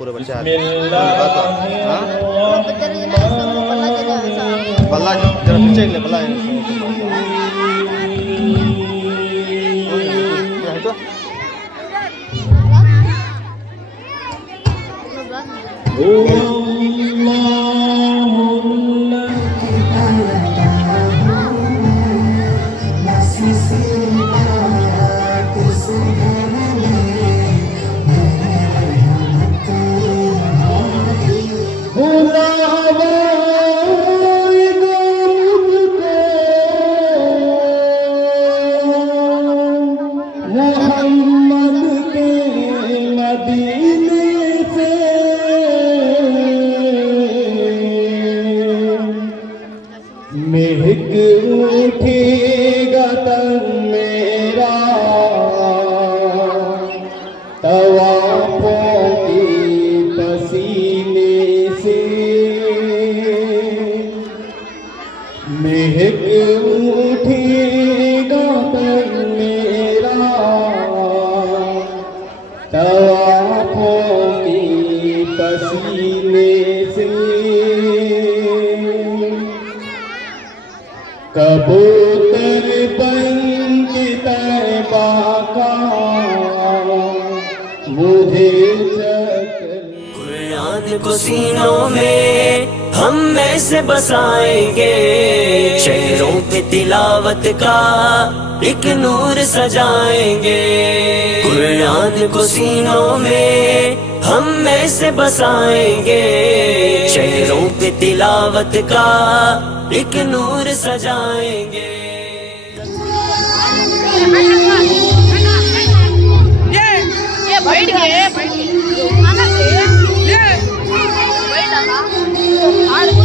पूरे बच्चे आते हैं। हाँ बल्ला जरा पीछे ले बल्ला तो महक उठेगा तन मेरा तवाफ़ों के पसीने से। महक उठेगा तन मेरा तवाफ़ों के पसीने से। कबूतर पंख तैबा का मुझे कुरान को सीनों में हम में से बसाएंगे, शहरों पे तिलावत का एक नूर सजाएंगे। कुरान को सीनों में हम में से बसाएंगे, शहरों पे तिलावत का एक नूर सजाएंगे। ये बैठ गए आना से ये बैठ आना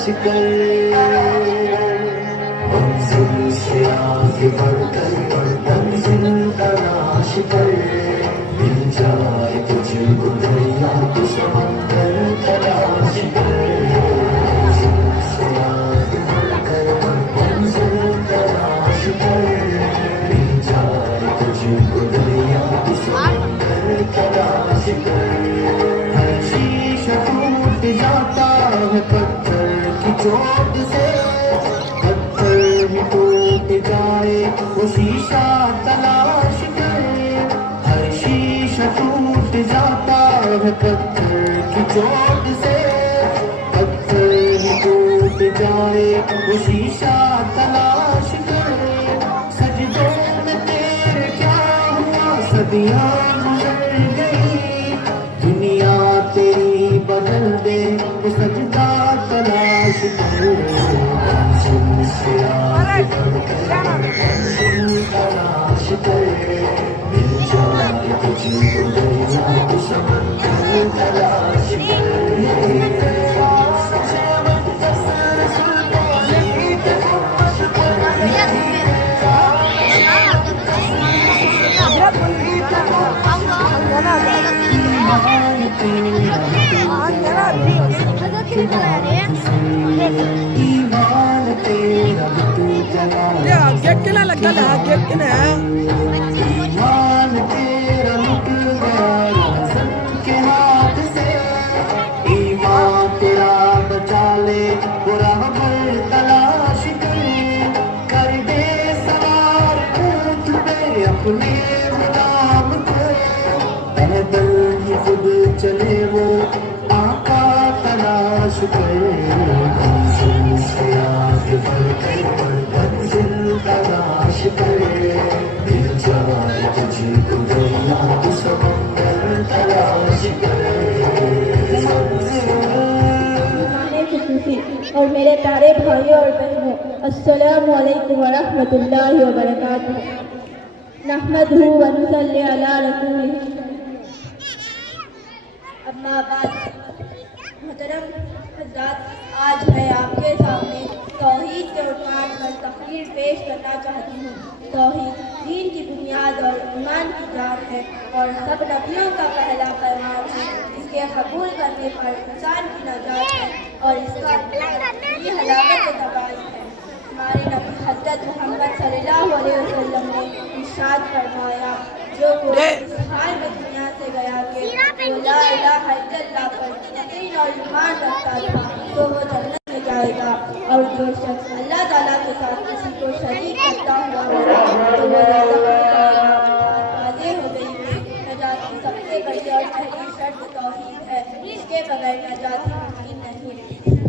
तलाश कर मंजिल से आगे बढ़कर मंजिल तलाश कर मिल जाए तुझे दरिया तो समंदर तलाश कर मंजिल से आगे बढ़कर मंजिल तलाश कर मिल जाए तुझे दरिया तो समंदर तलाश कर हर शीशा टूट जाता है पत्थर की चोट से पत्थर भी टूट जाए वो शीशा तलाश करे हर शीशा टूट जाता है पत्थर की चोट से पत्थर भी टूट जाए वो शीशा तलाश करे सजदों में तेरे क्या हुआ सदियां गुजर गई दुनिया तेरी बदल दे वो सजदा तलाश कर मंजिल से आगे बढ़कर मंजिल तलाश कर मिल जाए तुझे दरिया तो समंदर तलाश ईमान तेरा तू जला गेट के ना लगा था गेट के ना ईमान तेरा लुट गया हसन के हाथ से ईमान तेरा बचा ले बुरा भर तलाश कर दे सवार ऊँट पे अपने गुलाम को पैदल ही खुद चले वो आका तलाश कर मंजिल से आगे बढ़कर मंजिल तलाश कर मिल जाए तुझे दरिया तो समंदर तलाश कर खुसूसी और मेरे प्यारे भाइयों और बहनों अस्सलामु अलैकुम व रहमतुल्लाहि व बरकातुहू नहमदुहु व नुसल्ली अला रसूलिही अम्मा बाद मोहतरम हज़रात आज मैं आपके सामने तौहीद के उन्वान पर तकरीर पेश करना चाहती हूँ। तौहीद दीन की बुनियाद और ईमान की जान है और सब नबियों का पहला पैगाम है। इसके कबूल करने पर इंसान की नजात है और इसका ये हलाकत तबाही है। हमारे नबी हज़रत मोहम्मद सल्लल्लाहु अलैहि वसल्लम ने इरशाद फरमाया जो कोई इस हाल में दुनिया से गया कि वो ला इलाहा इल्लल्लाह पर यकीन और ईमान रखता था तो वो जन्नत में जाएगा और जो शख्स अल्लाह ताला के साथ किसी को शरीक करता हुआ मरा तो वो दोज़ख में जाएगा। वाज़ेह हो गई कि नजात की सबसे बड़ी और पहली शर्त तौहीद है। इसके बगैर नजात मुमकिन नहीं।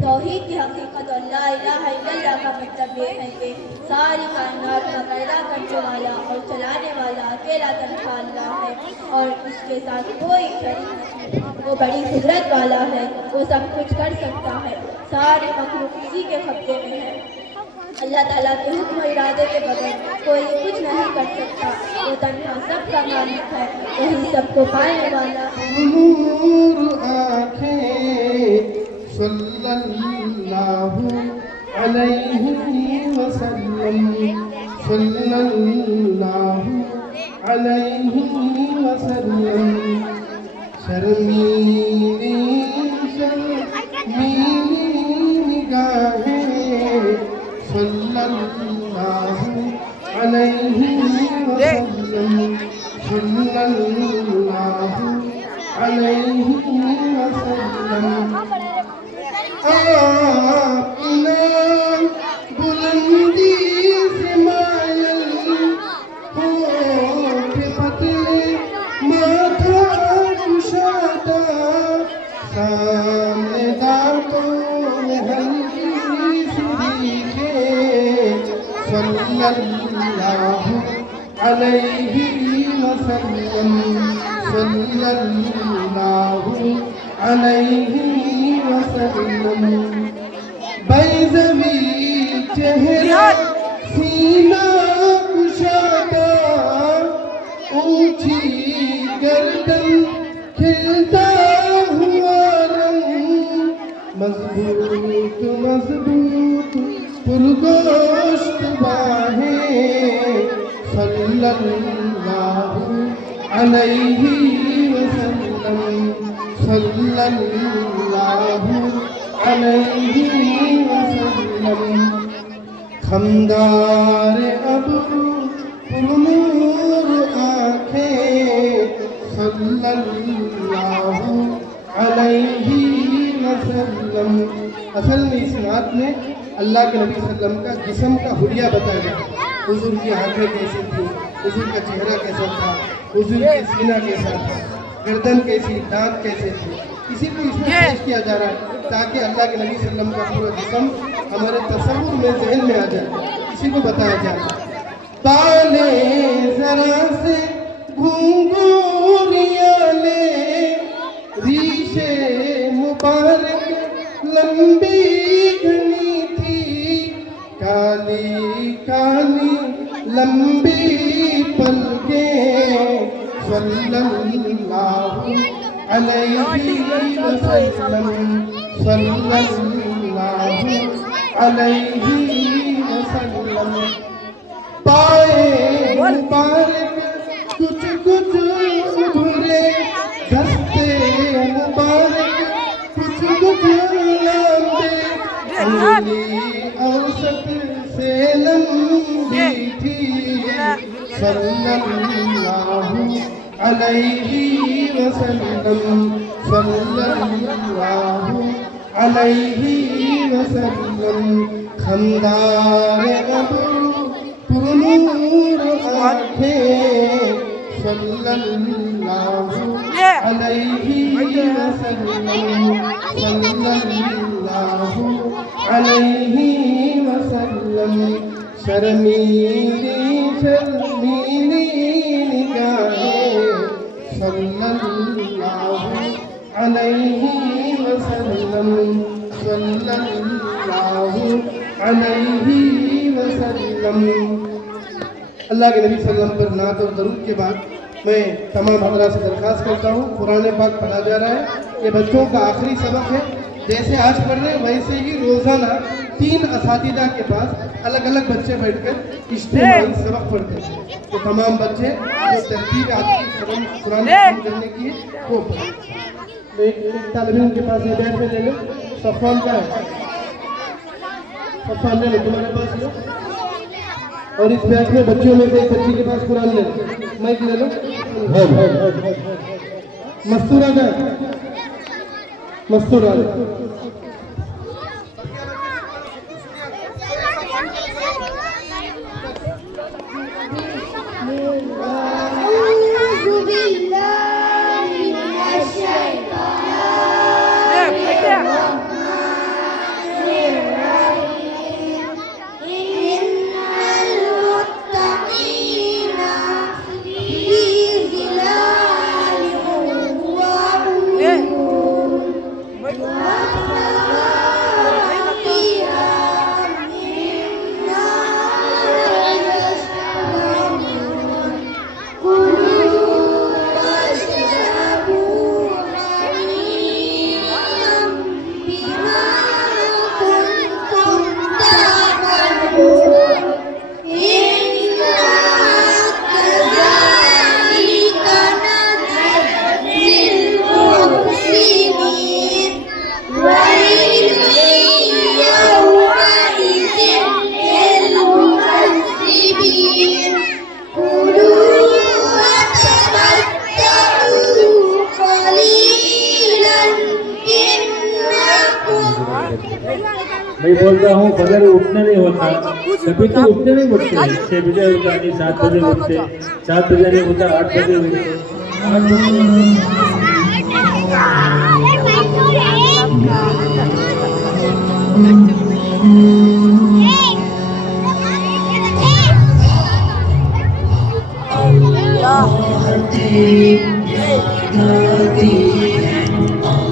तौहीद की हकीकत और ला इलाहा इल्लल्लाह का मतलब ये है कि सारी कायनात का पैदा करने वाला और चलाने वाला अकेला तन्हा अल्लाह है और इसके साथ कोई शरीक नहीं। वो बड़ी कुदरत वाला है, वो सब कुछ कर सकता है, सारे मखलूक इसी के कब्जे में है। अल्लाह ताला के हुक्म इरादे के बगैर कोई कुछ नहीं कर सकता। वो तन्हा सबका मालिक है, वही सबको पाने वाला है। नूर आँखें सल्लल्लाहु अलैहि वसल्लम सल्लल्लाहु अलैहि वसल्लम शर्मीली शर्मीली निगाहें सल्लल्लाहु अलैहि वसल्लम सल्लल्लाहु अलैहि वसल्लम अपना बुलंदी से मायल होठ पतले माथा कुशादा सामने दांतों में हल्की सी रीखें सल्लल्लाहु अलैहि वसल्लम सल्लल्लाहु अलैहि वसल्लम बैज़वी चेहरा सीना कुशादा ऊंची गर्दन खिलता हुआ रंग मजबूत मजबूत मजबूत पुरगोश्त बाहें सल्लल्लाहु अलैहि वसल्लम सल्लल्लाहु अलैहि वसल्लम। खमदार अबू पुरनूर आँखें सल्लल्लाहु अलैहि वसल्लम। असल में इस नात में अल्लाह के नबी सल्लम का जिस्म का हुलिया बताया गया। हुजूर की आँखें कैसी थी, हुजूर का चेहरा कैसा था, हुजूर की सीना कैसा था, गर्दन कैसी, दांत कैसे थे, इसी को इसमें पेश किया जा रहा है ताकि अल्लाह के नबी सल्लम का पूरा जिस्म हमारे तसव्वुर में, ज़हन में आ जाए। इसी को बताया जाए। ताले जरा से घुंघरूरियां ले, रीशे मुबारक लंबी घनी थी, काली काली लंबी पलकें सल्लल्लाहु अलैहि वसल्लम सल्लल्लाहु अलैहि वसल्लम। पाए मुबारक कुछ कुछ उभरे, दस्ते मुबारक कुछ कुछ लंबे, उंगली औसत से लंबी थी सल्लल्लाहु अलैहि वसल्लम सल्लल्लाहु अलैहि वसल्लम। खमदार अबू पुरनूर आँखें सल्लल्लाहु अलैहि वसल्लम सल्लल्लाहु अलैहि वसल्लम। शर्मीली शर्मीली निगाहें सल्लल्लाहु अलैहि वसल्लम सल्लल्लाहु अलैहि वसल्लम। अल्लाह के नबी सल्लम पर नात और दरूद के बाद मैं तमाम हज़रात से दरख्वास्त करता हूँ, कुरान पाक पढ़ा जा रहा है। ये बच्चों का आखिरी सबक है। जैसे आज पढ़ रहे हैं वैसे ही रोज़ाना 3 असातिज़ा के पास अलग अलग बच्चे बैठकर इज्तिमाई सबक पढ़ते हैं। तो तमाम बच्चे जो तरतीब आती है कुरान करने की है वो पढ़ें। एक तालिब इल्म के पास ये बैठ में ले लो। सफ़ान का है, सफ़ान ले लो तुम्हारे पास लो। और इस बैच में बच्चों में से एक बच्ची के पास कुरान ले लो, माइक ले लो। मस्तूरा का मस्तूरा मैं बोलता हूँ बगैर उठने नहीं होता, कभी तो उठने नहीं उठते। 6 बजे उठा नहीं, 7 बजे उठते, 7 बजे नहीं उठा, 8 बजे उठते, 8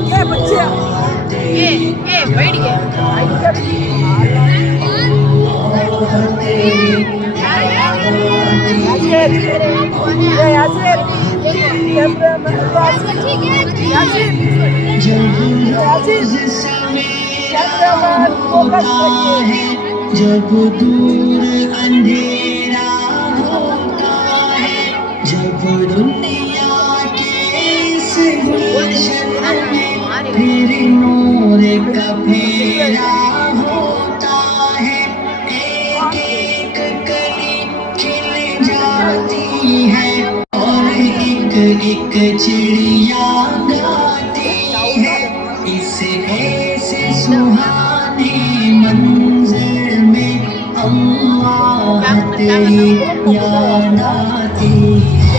ये बच्चे ये बैठ गए। यासिर कैमरामैन फोकस करिए। जब दूर अंधेरा होता है, जब दुनिया के इस गुलशन में फिर नूर का फेरा होता है, एक एक कली खिल जाती है और एक एक चिड़िया गाती है। इस ऐसे सुहाने मंजर में अल्लाह तेरी याद आती है।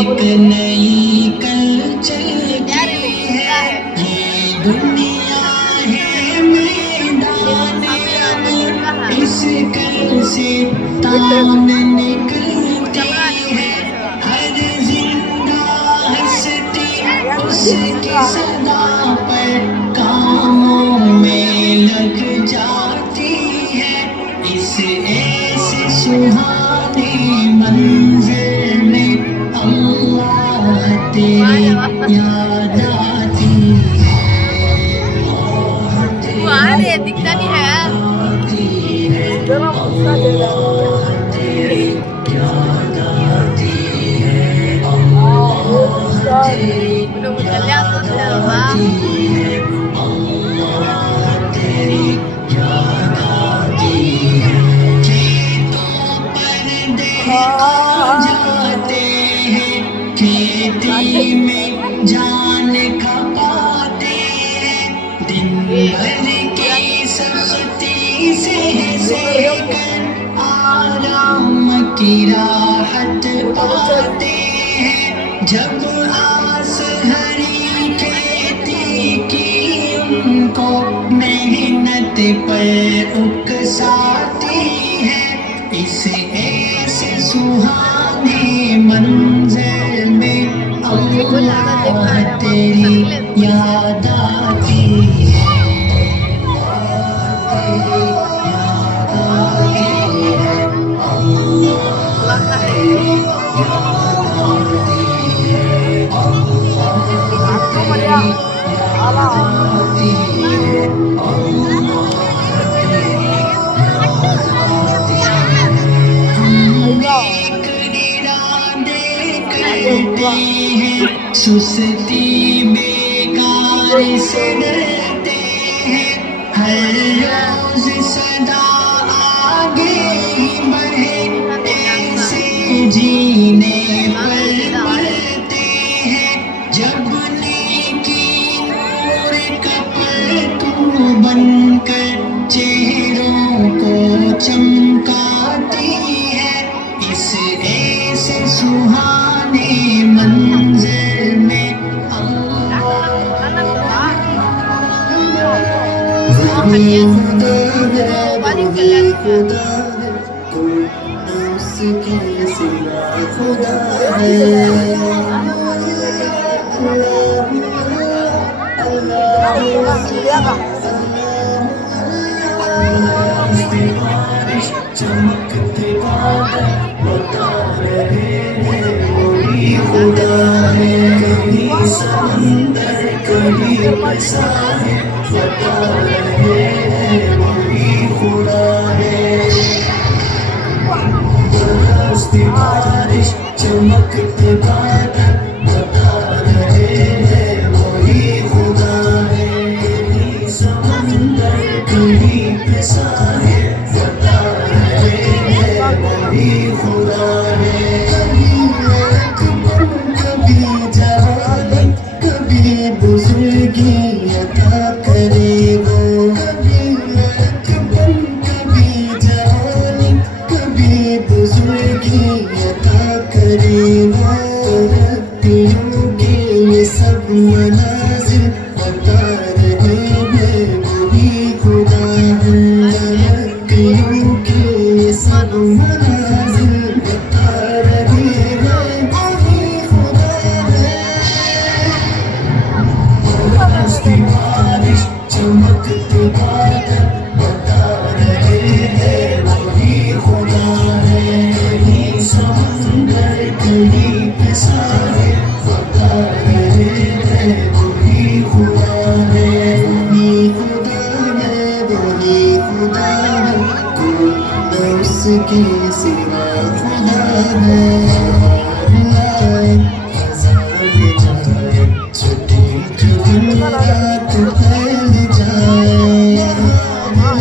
एक नई कल चलती है, ये दुनिया है मैदान अब, इस कल से तान निकलती है। हर जिंदा हस्ती उसकी सदा पर कामों में लग जाती है। इस ऐसे सुहाने मंजर में अल्लाह तेरी याद आती है। अरे दिखता नहीं है जरा गुस्सा दे रहा तेरी याद आती है। belum terlihat apa तेरी याद आती है। खेतों पर देखा जाते हैं, खेती में जान खपाते हैं, दिन भर की सख्ती से कर आराम की राहत पाते हैं। जब आस हरी खेती की उनको मेहनत पर उकसाती है। इस ऐसे सुहाने मंजर में अल्लाह तेरी याद आती है। तेरी याद आती है। अल्लाह तेरी याद आती है। अल्लाह तेरी याद आती है। सुस्ती बेकार से डरते हैं, हर रोज सदा आगे ही बढ़े ऐसे जीने पर पड़ते हैं। जब नेकी नूर का पलटू बनकर चेहरों को चमकाती है। इस ऐसे सुहाने मंजर में चमकते बादल बता रहे हैं वही खुदा है। कहीं समंदर कहीं साहिल बता रहे हैं वही खुदा है। बरसती बारिश चमकते बादल बता रहे हैं वही खुदा है। कहीं समंदर कहीं साहिल बता रहे हैं वही खुदा है। कभी जवानी कभी बुजुर्गी अता करे वो, कभी लड़कपन कभी जवानी कभी बुजुर्गी अता करे वो। तरक्कियों के ये सब मनाजिल बता रहे हैं वही खुदा है। तरक्कियों के मनाजिल बता रहे हैं वही खुदा है। बरसती बारिश चमकते बादल बता रहे हैं वही खुदा है। कहीं समंदर कहीं पे साहिल बता रहे हैं वही खुदा है। वही खुदा है वही खुदा है कोई न उसके सिवा खुदा है। लाए खजाने जाए छुट्टी की दिन रात फैल जाए।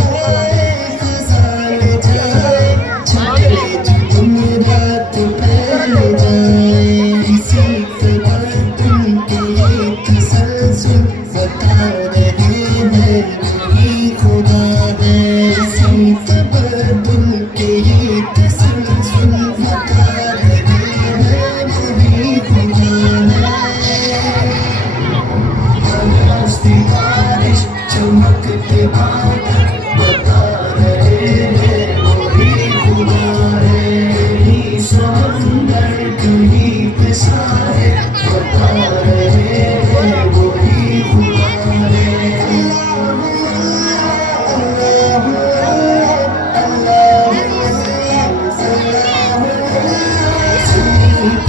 लाए खजाने जाए छुट्टी की दिन रात फैल जाए। इसी तबदुल के ये तसलसल बता रहे हैं वही खुदा है। इसी तबदुल के ये तसलसल बता रहे हैं वही खुदा है। बरसती बारिश चमकते बादल बता रहे हैं वही खुदा है। कहीं समंदर कहीं पे साहिल बता रहे हैं वही खुदा है।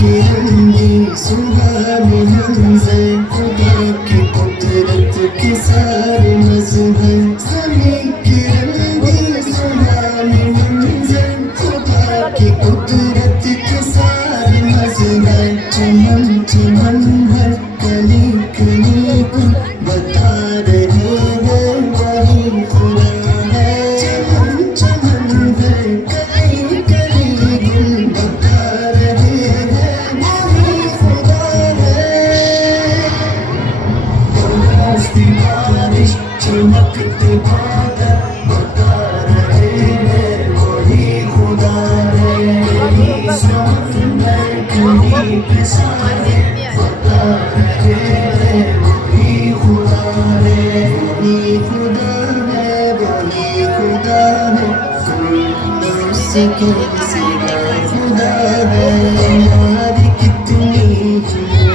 के रंगी सुहाने मंज़र खुदा की कुदरत के सारे मज़हर। ज़मीं के रंगी सुहाने मंज़र खुदा की कुदरत के सारे मज़हर। चमन चमन हर कली कली को बता रहे हैं वही खुदा है। चमन चमन हर कली कली को बता रहे हैं वही खुदा है। बरसती बारिश चमकते बादल बता रहे हैं वही खुदा है। कहीं समंदर कहीं पे साहिल बता रहे हैं वही खुदा है। वही खुदा है वही खुदा है कोई न उसके सिवा खुदा है। हमारी कितनी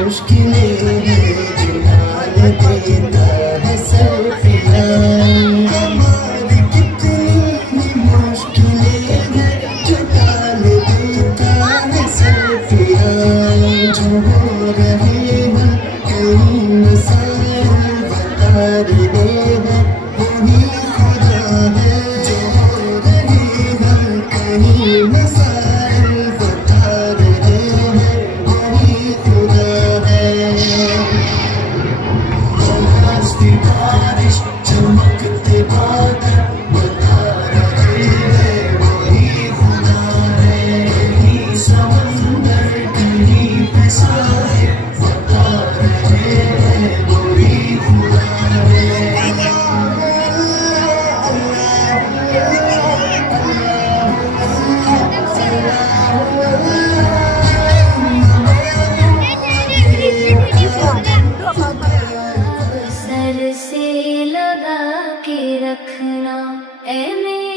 मुश्किलें हैं जो डाल देता है सरफिराई। हमारी कितनी मुश्किलें हैं जो डाल देता है सरफिराई। जो हो रहे हैं कई मसाइल बता रहे हैं वही खुदा है। जो हो रहे हैं कई मसाइल बता रहे हैं वही खुदा है। बरसती बारिश चमकते बादल बता रहे हैं वही खुदा है। कहीं समंदर कहीं पे साहिल बता रहे हैं वही खुदा है। सर से लगा के रखना ऐ मेरे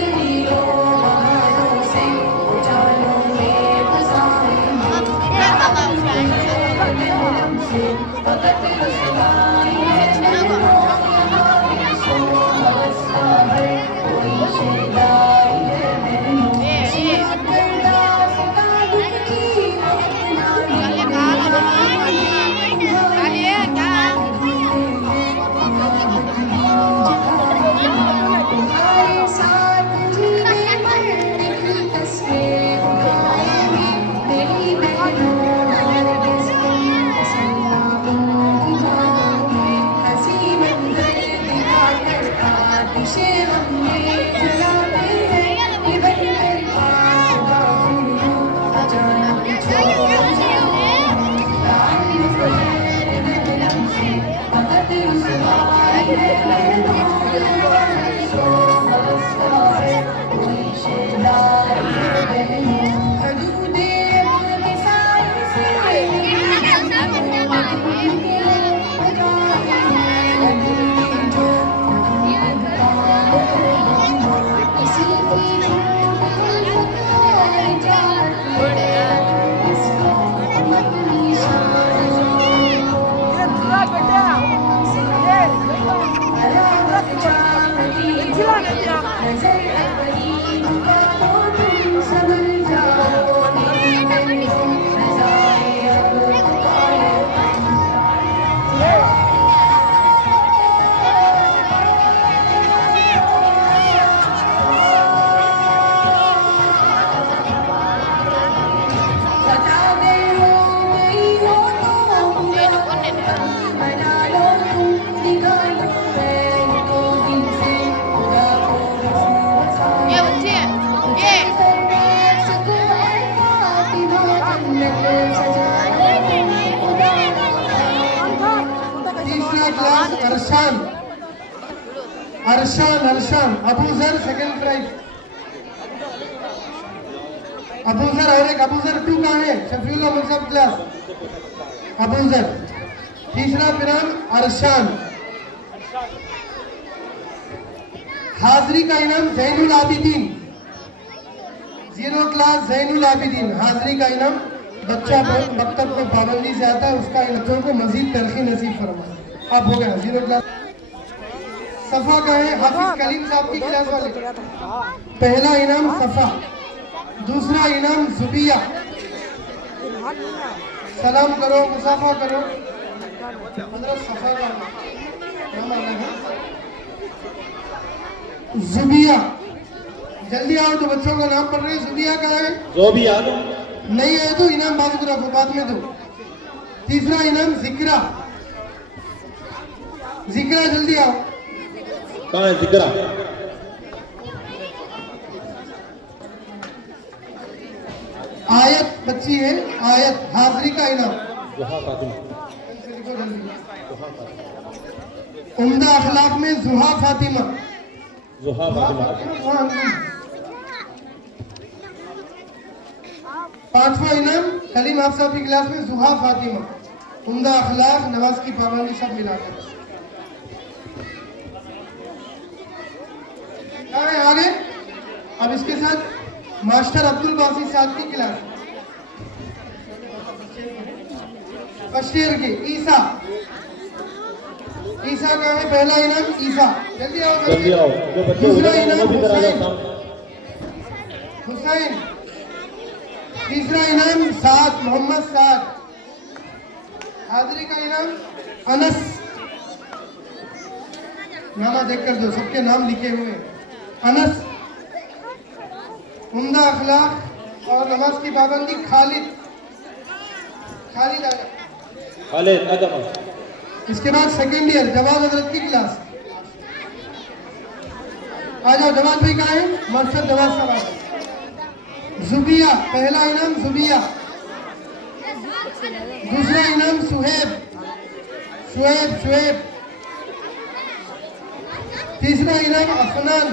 तीरों बहारों से उजालों में बसाए हमसे फकत रुसवाई है सो हवसा है कोई शेदाई है अरशान अरशान अरशान अबूजर सेकंड प्राइज अबूजर और एक अबूजर 2 कहाँ है शफीउल्लाह मुनसब क्लास अबूजर तीसरा इनाम अरशान हाजरी का इनाम जैनुल आबिदीन 0 क्लास जैनुल आबिदीन हाजरी का इनाम बच्चा मकतब में पाबंदी से आता है उसका इन बच्चों को मजीद तरक्की नसीब फरमाए अब हो गया 0 क्लास सफा का है हाफिज कलीम साहब की क्लास वाले पहला इनाम सफा दूसरा इनाम जुबिया सलाम करो मुसाफा करो सफा का नाम अलग है जुबिया जल्दी आओ तो बच्चों का नाम पढ़ रहे हैं जुबिया का है जो भी आ लो नहीं है तो इनाम बाजू को रखो बाद में दो तीसरा इनाम जिक्रा जिक्रा जल्दी आओ कहाँ है जिक्रा आयत बच्ची है आयत हाजरी का इनाम जुहा फातिमा उम्दा अखलाक में जुहा फातिमा जुहा फातिमा पांचवा इनाम कलीम आप साहब की क्लास में जुहा फातिमा उम्दा अखलाक नमाज की पाबंदी सब मिलाकर आगे अब इसके साथ मास्टर अब्दुल बासी साहब की क्लास फर्स्ट ईयर की ईसा ईसा का है पहला इनाम ईसा जल्दी आओ जल्दी आओ जो बच्चे दूसरा इनाम वो भी करा हुसैन दो हुसैन तीसरा इनाम साद मोहम्मद साद हाजरी का इनाम अनस नामा देख कर दो सबके नाम लिखे हुए अनस उम्दा अखलाक और नमाज की पाबंदी खालिद खालिद आया खालिद आदम इसके बाद सेकेंड ईयर जवाद हजरत की क्लास आ जाओ जवाद भाई कहाँ है मकसद जवाद सवाल जुबिया पहला इनाम जुबिया दूसरा इनाम सुहेब शुएब शुएब तीसरा इनाम अफनान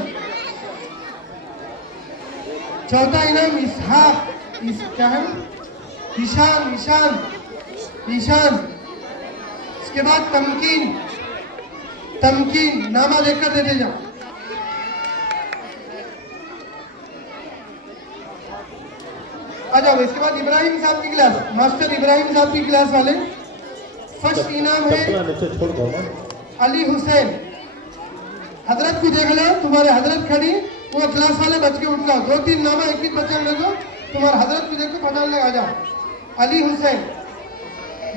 चौथा इनाम इसहाक क्या है ईशान ईशान ईशान इसके बाद तमकीन तमकीन नामा लेकर देते जाओ आ जाओ। इसके बाद इब्राहिम साहब की क्लास, मास्टर इब्राहिम साहब की क्लास वाले। फर्स्ट इनाम है चप्पला नीचे छोड़ दो ना। अली हुसैन। हजरत को देख लो, तुम्हारे हजरत खड़ी, वो क्लास वाले बच के उठ जाओ। 2-3 नाम एक ही बच्चे को, तुम्हारे हजरत को देखो पहचान लगा जाओ। अली हुसैन।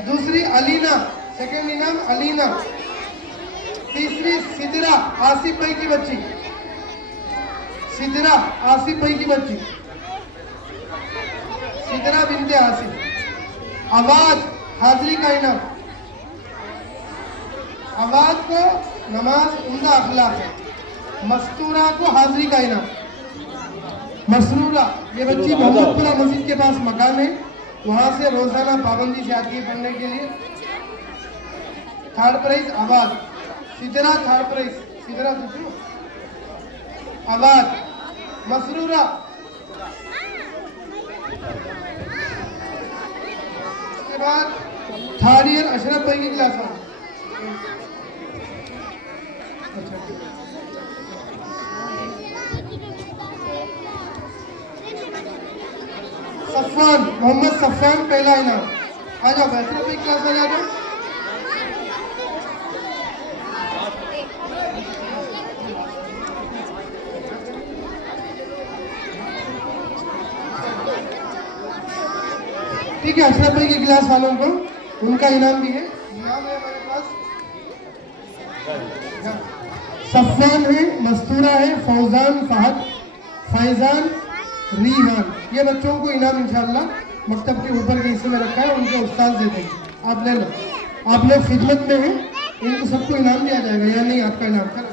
दूसरी अलीना, सेकंड इनाम अलीना। तीसरी सिदरा, आसिफ भाई की बच्ची, सिदरा आसिफ भाई की बच्ची, सिदरा बिनते आसिफ। आवाज हाजिरी का इनाम। आवाज को नमाज उम्दा अखलाक है। मस्तूरा को हाजिरी का इनाम। मसरूरा, ये बच्ची मोहम्मदपुरा मस्जिद के पास मकान है, वहां से रोजाना पाबंदी से आती है पढ़ने के लिए। थर्ड प्राइज आवाज। सिदरा थर्ड प्राइज, सिदरा दूसरो। आवाज मसरूरा। उसके बाद थर्ड ईयर अशरफ भाई की क्लास में। सफ़ान, मोहम्मद सफ़ान पहला इनाम। आ जाओ अशरफ भाई क्लास में आ जाओ। ठीक है, अशरफ भाई की क्लास वालों को उनका इनाम भी है। इनाम है हमारे पास सफ़ान है, मस्तूरा है, फौजान, फहद, फैजान, रीहान। ये बच्चों को इनाम इंशाल्लाह मकतब के ऊपर के हिस्से में रखा है, उनके उस्ताद दे देंगे। आप ले लो, आप लोग खिदमत में हैं, इनको सबको इनाम दिया जाएगा या नहीं? आपका इनाम कर,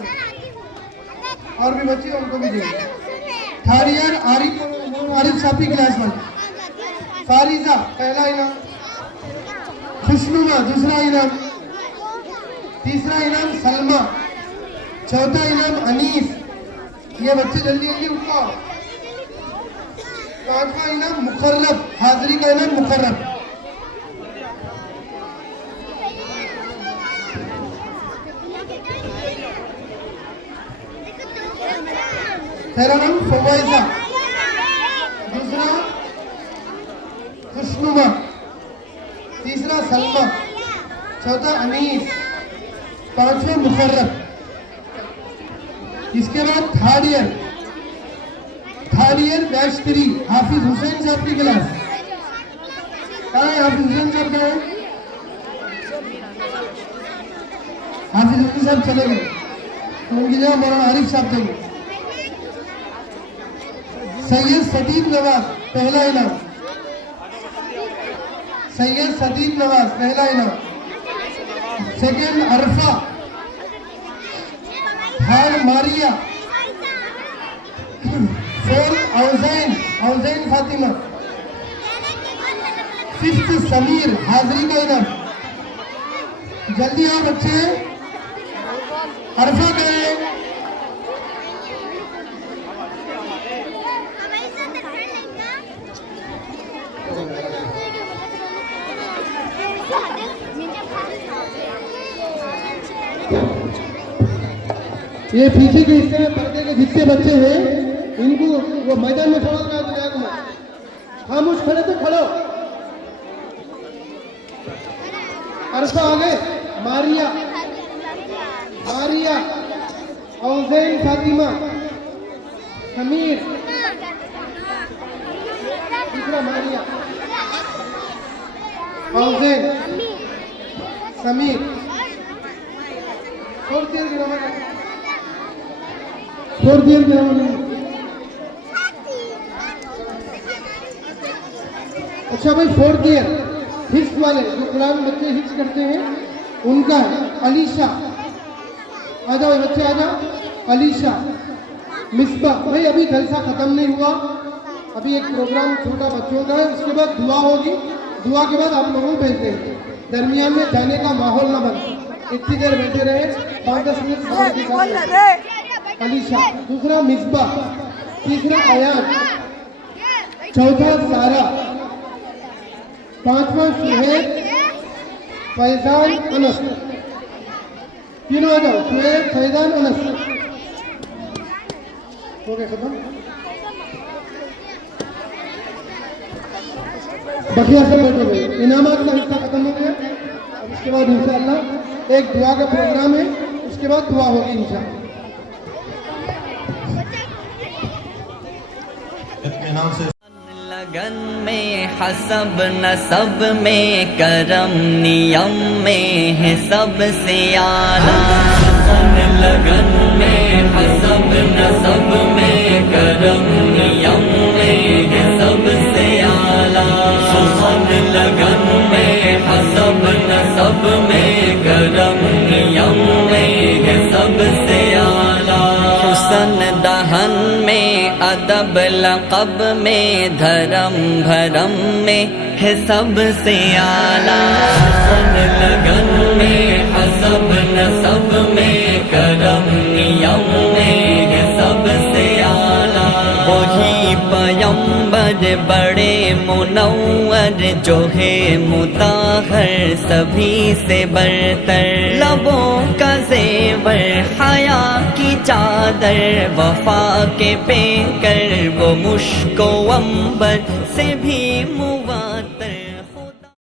और भी बच्चे उनको भी देंगे। थर्ड ईयर आरिफ साहब की क्लास वाले। फारिजा पहला इनाम। खुशनुमा दूसरा इनाम। तीसरा इनाम सलमा। चौथा इनाम अनीस। ये बच्चे जल्दी जल्दी उठाओ। पांचवा इनाम मुकर्रब, हाजिरी का इनाम मुकर्रब। तेरा नाम फवाइजा। दूसरा खुशनुमा। तीसरा सलमा। चौथा अनीस। पांचवा मुकर्रब। इसके बाद थर्ड ईयर बैच 3 हाफिज हुसैन साहब की क्लास। कहाँ है हाफिज हुसैन साहब? कहाँ है हाफिज हुसैन साहब? चले गए, तो उनकी जगह मौलाना आरिफ साहब देंगे। सैयद सदीक नवाज पहला इनाम। सैयद सदीक नवाज पहला इनाम। Second Arfa. Third Maria. Fourth Auzain Fatima. Fifth Sameer, हाजिरी का इनाम। जल्दी आओ बच्चे। अरफा का है। ये पीछे के हिस्से में पर्दे के जितने बच्चे हैं, इनको वो मैदान में छोड़ा गया तो जाएगा मत। खामोश खड़े तो खड़ो। अरफा आ गए। मारिया, औज़ैन फातिमा, समीर, तीसरा मारिया, औज़ैन, समीर। फोर्थ ईयर की नंबर। अच्छा भाई, फोर्थ ईयर हिफ्ज़ वाले जो कुरान बच्चे हिफ्ज़ करते हैं उनका है। अलीशा, आ जाओ बच्चे, आ जाओ। अलीशा, मिसबा। भाई अभी जलसा खत्म नहीं हुआ, अभी एक प्रोग्राम छोटा बच्चों का है, उसके बाद दुआ होगी। दुआ के बाद आप लोगों को भेजते हैं। दरमियान में जाने का माहौल ना बने, इतनी देर बैठे रहे, 5-10 मिनट। अलीशा। दूसरा मिसबा। तीसरा अयान। चौथा सारा। पांचवा शुएब, फैजान, अनस। तीनों आ जाओ। शुएब, फैजान, अनस। हो गया खत्म। बखिया से बैठे हुए इनामात का हिस्सा खत्म हो गया। अब इसके बाद इंशाअल्लाह एक दुआ का प्रोग्राम है, उसके बाद दुआ होगी इंशाअल्लाह। लगन में हसब नसब में करम नियम में है सबसे आला। लगन में हसब नसब में करम नियम में है सबसे आला। लगन में हसब नसब में करम नियम में है सबसे आला। हुस्न दहन में अदब लक़ब में धर्म भरम में है सबसे आला। लगन में हसब नसब में करम नियम में है सबसे आला। वही पैगंबर बड़े मुनव्वर जो है मुताहर सभी से बरतर। लबों का ज़ेवर हया की चादर वफा के पेकर वो मुश्को अंबर से भी